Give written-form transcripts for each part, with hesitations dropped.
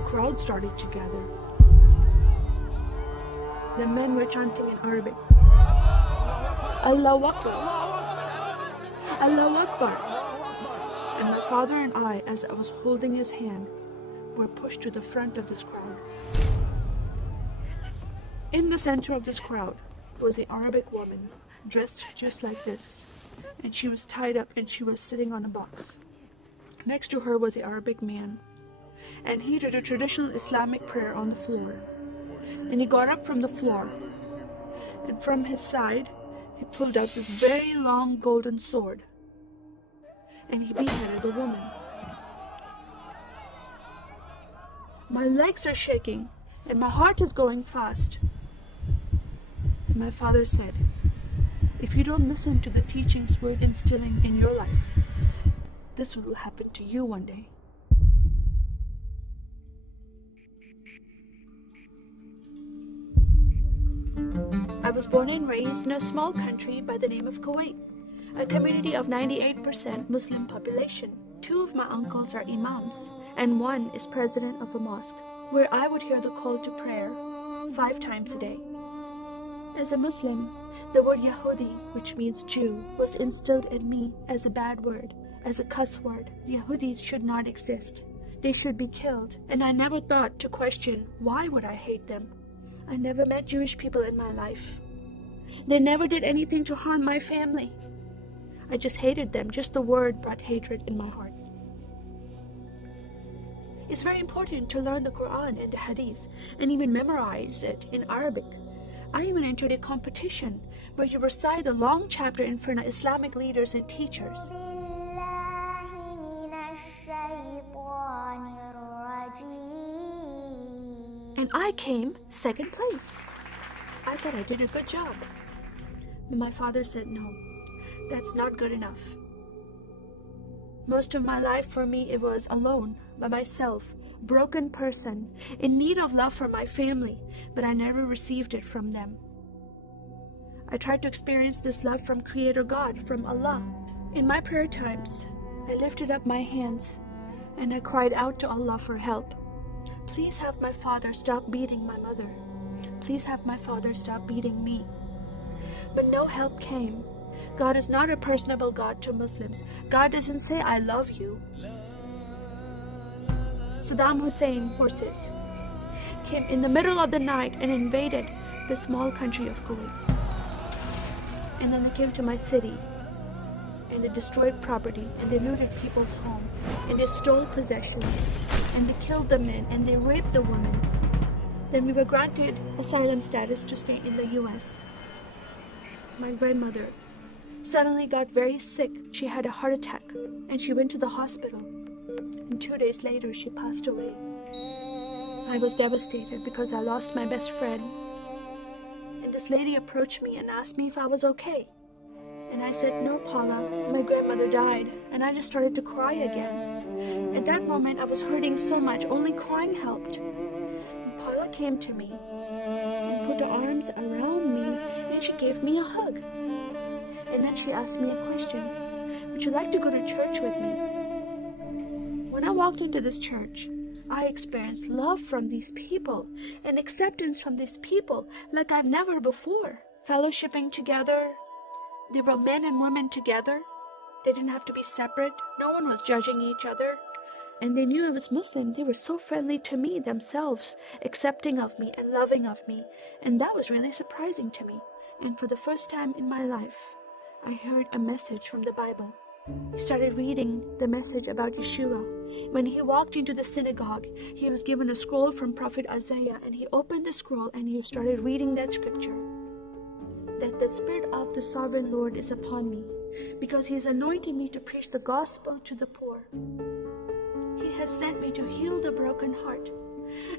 crowd started to gather. The men were chanting in Arabic, Allahu Akbar, Allahu Akbar. And my father and I, as I was holding his hand, were pushed to the front of this crowd. In the center of this crowd was an Arabic woman, dressed just like this, and she was tied up and she was sitting on a box. Next to her was an Arabic man, and he did a traditional Islamic prayer on the floor. And he got up from the floor, and from his side, he pulled out this very long golden sword, and he beheaded the woman. My legs are shaking, and my heart is going fast. And my father said, if you don't listen to the teachings we're instilling in your life, this will happen to you one day. I was born and raised in a small country by the name of Kuwait, a community of 98% Muslim population. 2 of my uncles are imams, and 1 is president of a mosque, where I would hear the call to prayer 5 times a day. As a Muslim, the word Yahudi, which means Jew, was instilled in me as a bad word, as a cuss word. The Yahudis should not exist. They should be killed, and I never thought to question why would I hate them. I never met Jewish people in my life. They never did anything to harm my family. I just hated them. Just the word brought hatred in my heart. It's very important to learn the Quran and the Hadith and even memorize it in Arabic. I even entered a competition where you recite a long chapter in front of Islamic leaders and teachers. And I came 2nd place. I thought I did a good job. But my father said, no, that's not good enough. Most of my life for me, it was alone, by myself, broken person, in need of love from my family, but I never received it from them. I tried to experience this love from Creator God, from Allah. In my prayer times, I lifted up my hands and I cried out to Allah for help. Please have my father stop beating my mother. Please have my father stop beating me. But no help came. God is not a personable God to Muslims. God doesn't say, I love you. Saddam Hussein forces came in the middle of the night and invaded the small country of Kuwait. And then they came to my city and they destroyed property and they looted people's home and they stole possessions and they killed the men and they raped the women. Then we were granted asylum status to stay in the US. My grandmother suddenly got very sick. She had a heart attack and she went to the hospital. And 2 days later, she passed away. I was devastated because I lost my best friend. And this lady approached me and asked me if I was okay. And I said, no, Paula, my grandmother died. And I just started to cry again. At that moment, I was hurting so much, only crying helped. And Paula came to me and put her arms around me and she gave me a hug. And then she asked me a question. Would you like to go to church with me? When I walked into this church, I experienced love from these people and acceptance from these people like I've never before. Fellowshipping together. They were men and women together. They didn't have to be separate. No one was judging each other. And they knew I was Muslim. They were so friendly to me themselves, accepting of me and loving of me. And that was really surprising to me. And for the first time in my life, I heard a message from the Bible. He started reading the message about Yeshua. When he walked into the synagogue, he was given a scroll from Prophet Isaiah, and he opened the scroll and he started reading that scripture. That the Spirit of the Sovereign Lord is upon me, because he has anointed me to preach the gospel to the poor. He has sent me to heal the broken heart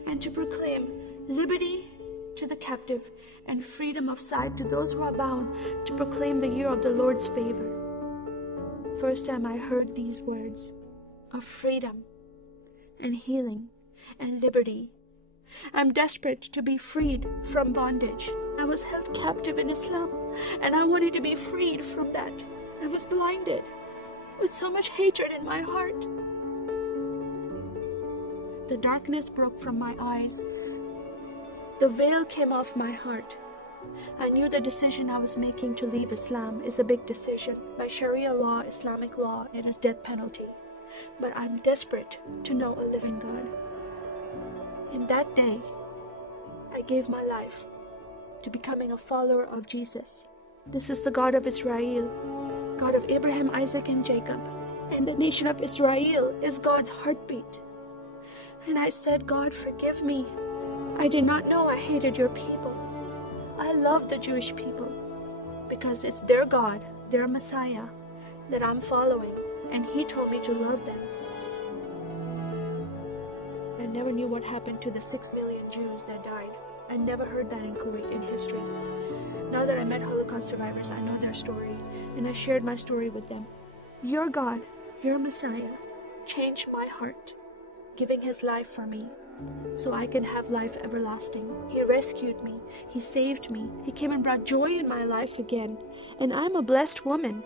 and to proclaim liberty to the captive and freedom of sight to those who are bound, to proclaim the year of the Lord's favor. First time I heard these words of freedom and healing and liberty. I'm desperate to be freed from bondage. I was held captive in Islam and I wanted to be freed from that. I was blinded with so much hatred in my heart. The darkness broke from my eyes. The veil came off my heart. I knew the decision I was making to leave Islam is a big decision. By Sharia law, Islamic law, it is death penalty. But I'm desperate to know a living God. In that day, I gave my life to becoming a follower of Jesus. This is the God of Israel, God of Abraham, Isaac, and Jacob. And the nation of Israel is God's heartbeat. And I said, God, forgive me. I did not know I hated your people. I love the Jewish people because it's their God, their Messiah that I'm following. And he told me to love them. I never knew what happened to the 6 million Jews that died. I never heard that in Kuwait in history. Now that I met Holocaust survivors, I know their story, and I shared my story with them. Your God, your Messiah, changed my heart, giving his life for me, so I can have life everlasting. He rescued me, he saved me, he came and brought joy in my life again, and I'm a blessed woman.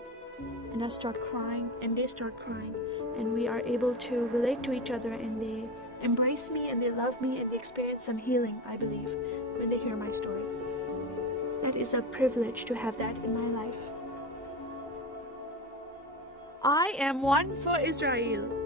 And I start crying, and they start crying, and we are able to relate to each other, and they embrace me, and they love me, and they experience some healing, I believe, when they hear my story. That is a privilege to have that in my life. I am one for Israel.